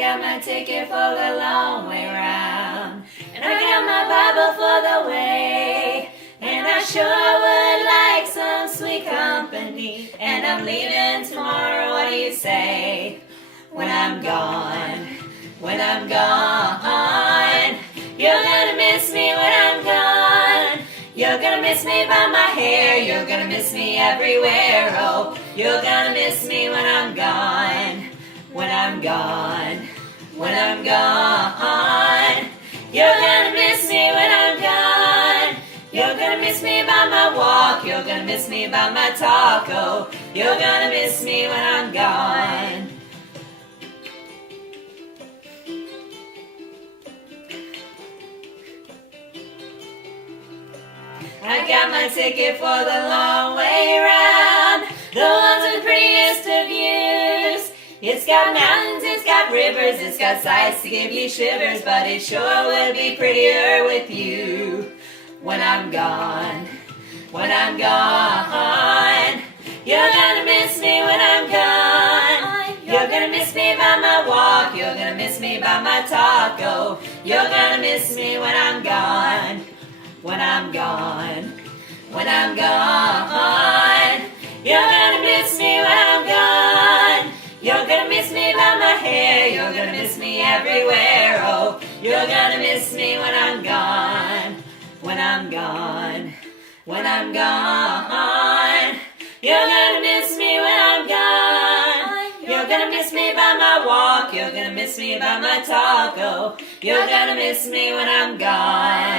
got my ticket for the long way round, and I got my Bible for the way, and I sure would like some sweet company, and I'm leaving tomorrow. What do you say? When I'm gone, when I'm gone, you're gonna miss me when I'm gone. You're gonna miss me by my hair, you're gonna miss me everywhere. Oh, you're gonna miss me when I'm gone, when I'm gone, when I'm gone. You're gonna miss me when I'm gone. You're gonna miss me by my walk, you're gonna miss me by my talk. Oh, you're gonna miss me when I'm gone. I got my ticket for the long way round, the ones with prettiest of views. It's got mountains, it's got rivers, it's got sights to give you shivers, but it sure would be prettier with you. When I'm gone, when I'm gone, you're gonna miss me when I'm gone. You're gonna miss me by my walk, you're gonna miss me by my talk. Oh, you're gonna miss me when I'm gone, when I'm gone, when I'm gone. You're gonna miss me when I'm gone. You're gonna miss me by my hair, you're gonna miss me everywhere. Oh, you're gonna miss me when I'm gone, when I'm gone, when I'm gone. You're gonna miss me when I'm gone. You're gonna miss me by my walk, you're gonna miss me by my talk. Oh, you're gonna miss me when I'm gone.